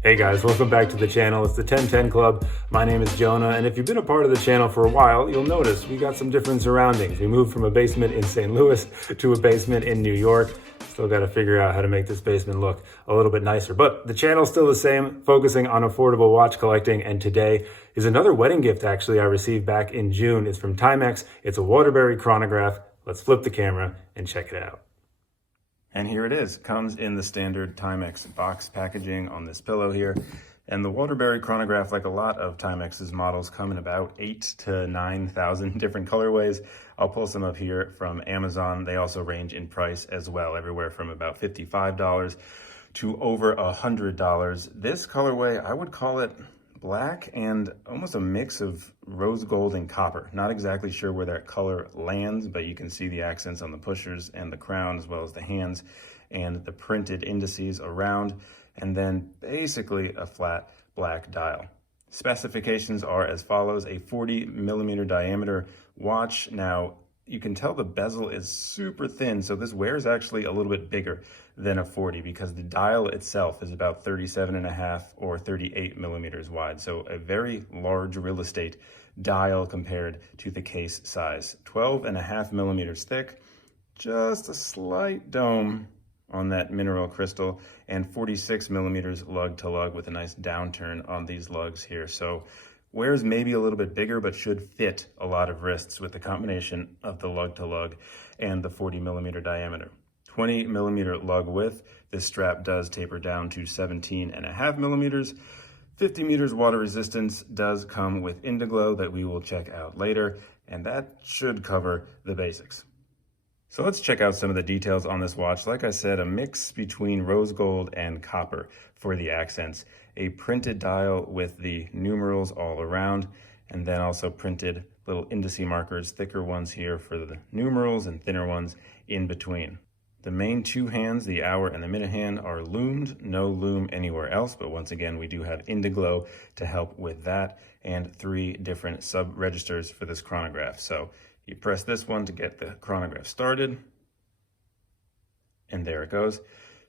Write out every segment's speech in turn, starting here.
Hey guys, welcome back to the channel. It's the 1010 Club. My name is Jonah, and if you've been a part of the channel for a while, you'll notice we got some different surroundings. We moved from a basement in St. Louis to a basement in New York. Still got to figure out how to make this basement look a little bit nicer. But the channel's still the same, focusing on affordable watch collecting, and today is another wedding gift actually I received back in June. It's from Timex. It's a Waterbury Chronograph. Let's flip the camera and check it out. And here it is. Comes in the standard Timex box packaging on this pillow here. And the Waterbury Chronograph, like a lot of Timex's models, come in about 8,000 to 9,000 different colorways. I'll pull some up here from Amazon. They also range in price as well, everywhere from about $55 to over $100. This colorway, I would call it black and almost a mix of rose gold and copper. Not exactly sure where that color lands, but you can see the accents on the pushers and the crown, as well as the hands and the printed indices around, and then basically a flat black dial. Specifications are as follows: a 40 millimeter diameter watch. Now, you can tell the bezel is super thin, so this wear is actually a little bit bigger than a 40 because the dial itself is about 37.5 or 38 millimeters wide. So a very large real estate dial compared to the case size. 12.5 millimeters thick, just a slight dome on that mineral crystal, and 46 millimeters lug to lug with a nice downturn on these lugs here. So wears maybe a little bit bigger, but should fit a lot of wrists with the combination of the lug to lug and the 40 millimeter diameter. 20 millimeter lug width. This strap does taper down to 17.5 millimeters. 50 meters water resistance, does come with Indiglo that we will check out later, and that should cover the basics. So let's check out some of the details on this watch. Like I said, a mix between rose gold and copper for the accents. A printed dial with the numerals all around, and then also printed little indice markers, thicker ones here for the numerals and thinner ones in between. The main two hands, the hour and the minute hand, are loomed. No loom anywhere else, but once again, we do have Indiglo to help with that, and 3 different sub-registers for this chronograph. So you press this one to get the chronograph started, and there it goes.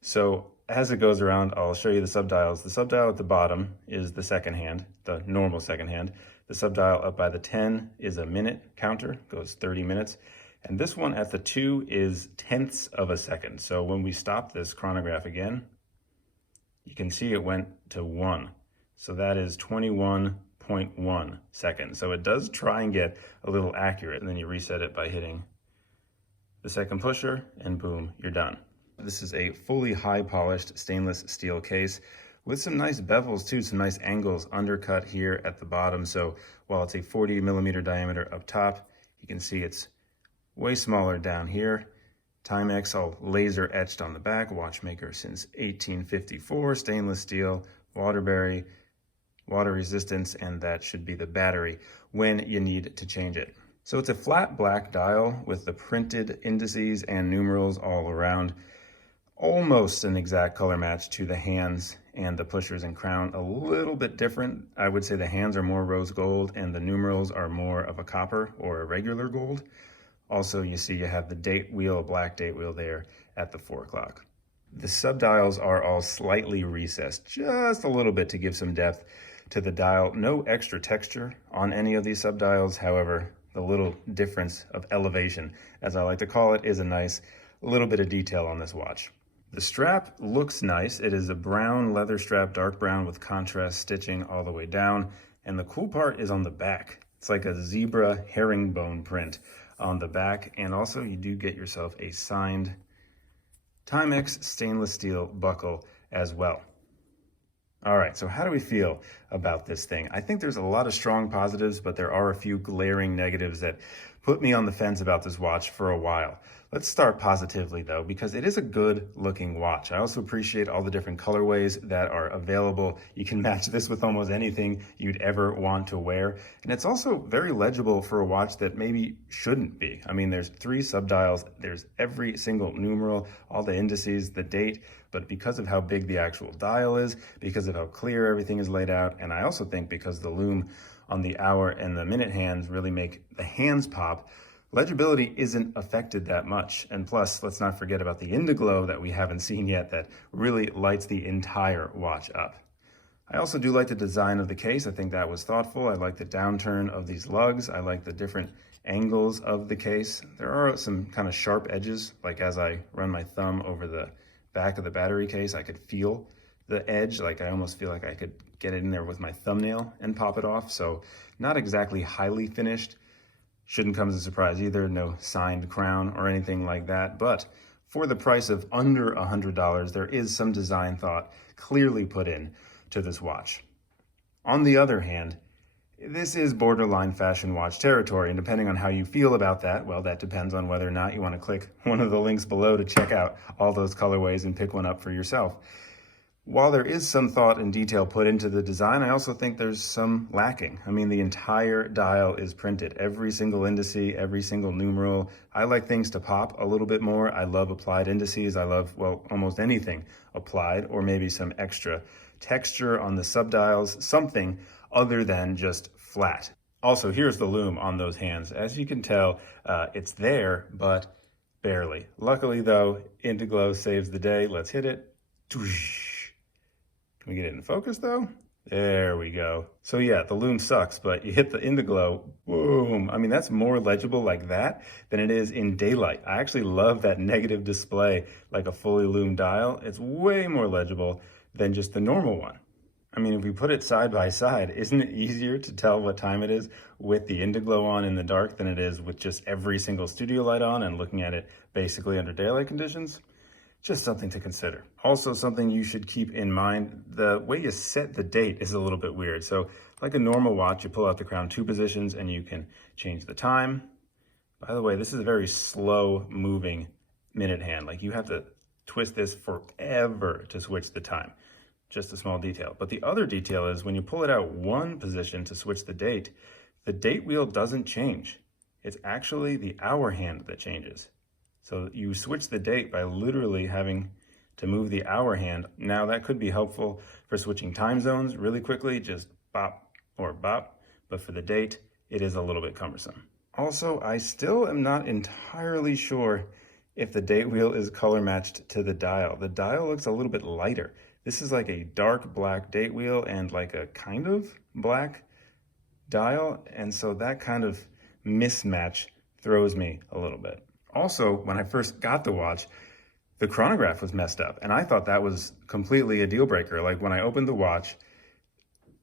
So as it goes around, I'll show you the subdials. The subdial at the bottom is the second hand, the normal second hand. The subdial up by the 10 is a minute counter, goes 30 minutes. And this one at the 2 is tenths of a second. So when we stop this chronograph again, you can see it went to 1. So that is 21.1 seconds. So it does try and get a little accurate, and then you reset it by hitting the second pusher, and boom, you're done. This is a fully high polished stainless steel case with some nice bevels too, some nice angles undercut here at the bottom. So while it's a 40 millimeter diameter up top, you can see it's way smaller down here. Timex all laser etched on the back, watchmaker since 1854, stainless steel, Waterbury, water resistance, and that should be the battery when you need to change it. So it's a flat black dial with the printed indices and numerals all around. Almost an exact color match to the hands and the pushers and crown. A little bit different. I would say the hands are more rose gold and the numerals are more of a copper or a regular gold. Also, you see you have the date wheel, a black date wheel there at the 4 o'clock. The subdials are all slightly recessed, just a little bit to give some depth to the dial. No extra texture on any of these subdials. However, the little difference of elevation, as I like to call it, is a nice little bit of detail on this watch. The strap looks nice. It is a brown leather strap, dark brown with contrast stitching all the way down. And the cool part is on the back. It's like a zebra herringbone print on the back, and also you do get yourself a signed Timex stainless steel buckle as well. All right, so how do we feel about this thing? I think there's a lot of strong positives, but there are a few glaring negatives that put me on the fence about this watch for a while. Let's start positively though, because it is a good looking watch. I also appreciate all the different colorways that are available. You can match this with almost anything you'd ever want to wear. And it's also very legible for a watch that maybe shouldn't be. I mean, there's 3 subdials, there's every single numeral, all the indices, the date, but because of how big the actual dial is, because of how clear everything is laid out, and I also think because the loom on the hour and the minute hands really make the hands pop, legibility isn't affected that much. And plus, let's not forget about the Indiglo that we haven't seen yet that really lights the entire watch up. I also do like the design of the case. I think that was thoughtful. I like the downturn of these lugs. I like the different angles of the case. There are some kind of sharp edges, like as I run my thumb over the back of the battery case, I could feel the edge. Like I almost feel like I could get it in there with my thumbnail and pop it off. So not exactly highly finished. Shouldn't come as a surprise either. No signed crown or anything like that. But for the price of under $100, there is some design thought clearly put in to this watch. On the other hand, this is borderline fashion watch territory, and depending on how you feel about that, well, that depends on whether or not you want to click one of the links below to check out all those colorways and pick one up for yourself. While there is some thought and detail put into the design, I also think there's some lacking. I mean, the entire dial is printed. Every single indice, every single numeral. I like things to pop a little bit more. I love applied indices. I love, well, almost anything applied, or maybe some extra texture on the subdials, something other than just flat. Also, here's the lume on those hands. As you can tell, it's there, but barely. Luckily though, Indiglo saves the day. Let's hit it. Can we get it in focus though? There we go. So yeah, the lume sucks, but you hit the Indiglo, boom. I mean, that's more legible like that than it is in daylight. I actually love that negative display, like a fully lumed dial. It's way more legible than just the normal one. I mean, if we put it side by side, isn't it easier to tell what time it is with the Indiglo on in the dark than it is with just every single studio light on and looking at it basically under daylight conditions? Just something to consider. Also, something you should keep in mind, the way you set the date is a little bit weird. So like a normal watch, you pull out the crown 2 positions and you can change the time. By the way, this is a very slow moving minute hand. Like you have to twist this forever to switch the time. Just a small detail. But the other detail is when you pull it out 1 position to switch the date wheel doesn't change. It's actually the hour hand that changes. So you switch the date by literally having to move the hour hand. Now that could be helpful for switching time zones really quickly, just bop or bop. But for the date, it is a little bit cumbersome. Also, I still am not entirely sure if the date wheel is color matched to the dial. The dial looks a little bit lighter. This is like a dark black date wheel and like a kind of black dial. And so that kind of mismatch throws me a little bit. Also, when I first got the watch, the chronograph was messed up. And I thought that was completely a deal breaker. Like when I opened the watch,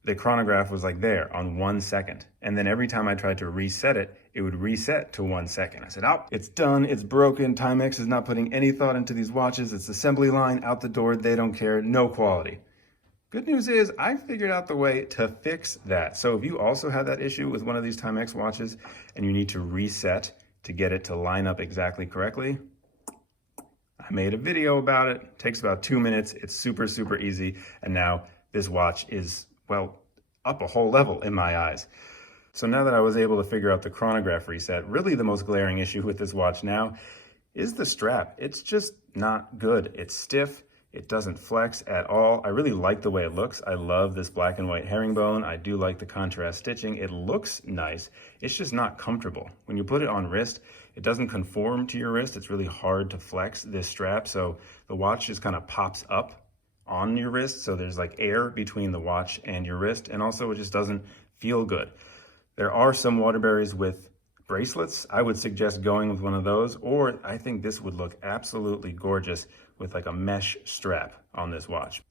the chronograph was like there on 1 second. And then every time I tried to reset it, it would reset to 1 second. I said, oh, it's done, it's broken. Timex is not putting any thought into these watches. It's assembly line, out the door, they don't care, no quality. Good news is I figured out the way to fix that. So if you also have that issue with one of these Timex watches and you need to reset to get it to line up exactly correctly, I made a video about it. It takes about 2 minutes. It's super, super easy. And now this watch is, well, up a whole level in my eyes. So now that I was able to figure out the chronograph reset, really the most glaring issue with this watch now is the strap. It's just not good. It's stiff. It doesn't flex at all. I really like the way it looks. I love this black and white herringbone. I do like the contrast stitching. It looks nice. It's just not comfortable. When you put it on wrist, it doesn't conform to your wrist. It's really hard to flex this strap. So the watch just kind of pops up on your wrist. So there's like air between the watch and your wrist. And also it just doesn't feel good. There are some Waterburys with bracelets. I would suggest going with one of those, or I think this would look absolutely gorgeous with like a mesh strap on this watch.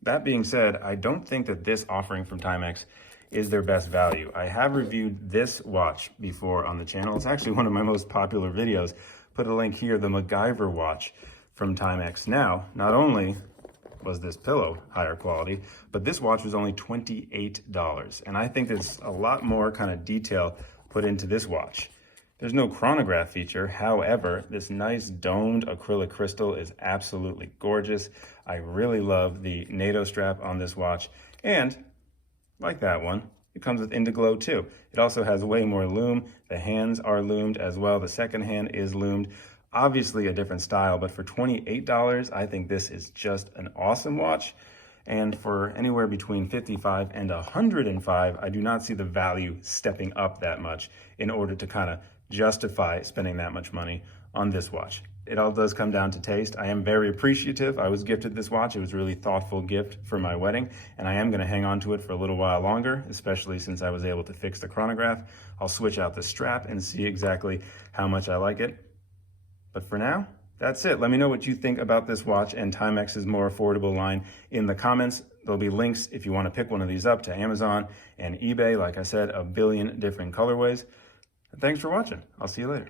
That being said, I don't think that this offering from Timex is their best value. I have reviewed this watch before on the channel. It's actually one of my most popular videos. Put a link here, the MacGyver watch from Timex. Now, not only was this pillow higher quality, but this watch was only $28. And I think there's a lot more kind of detail put into this watch. There's no chronograph feature. However, this nice domed acrylic crystal is absolutely gorgeous. I really love the NATO strap on this watch. And like that one, it comes with Indiglo too. It also has way more lume. The hands are lumed as well. The second hand is lumed. Obviously a different style, but for $28, I think this is just an awesome watch. And for anywhere between $55 and $105, I do not see the value stepping up that much in order to kind of justify spending that much money on this watch. It all does come down to taste. I am very appreciative. I was gifted this watch. It was a really thoughtful gift for my wedding, and I am going to hang on to it for a little while longer, especially since I was able to fix the chronograph. I'll switch out the strap and see exactly how much I like it. But for now, that's it. Let me know what you think about this watch and Timex's more affordable line in the comments. There'll be links if you want to pick one of these up to Amazon and eBay. Like I said, a billion different colorways. And thanks for watching. I'll see you later.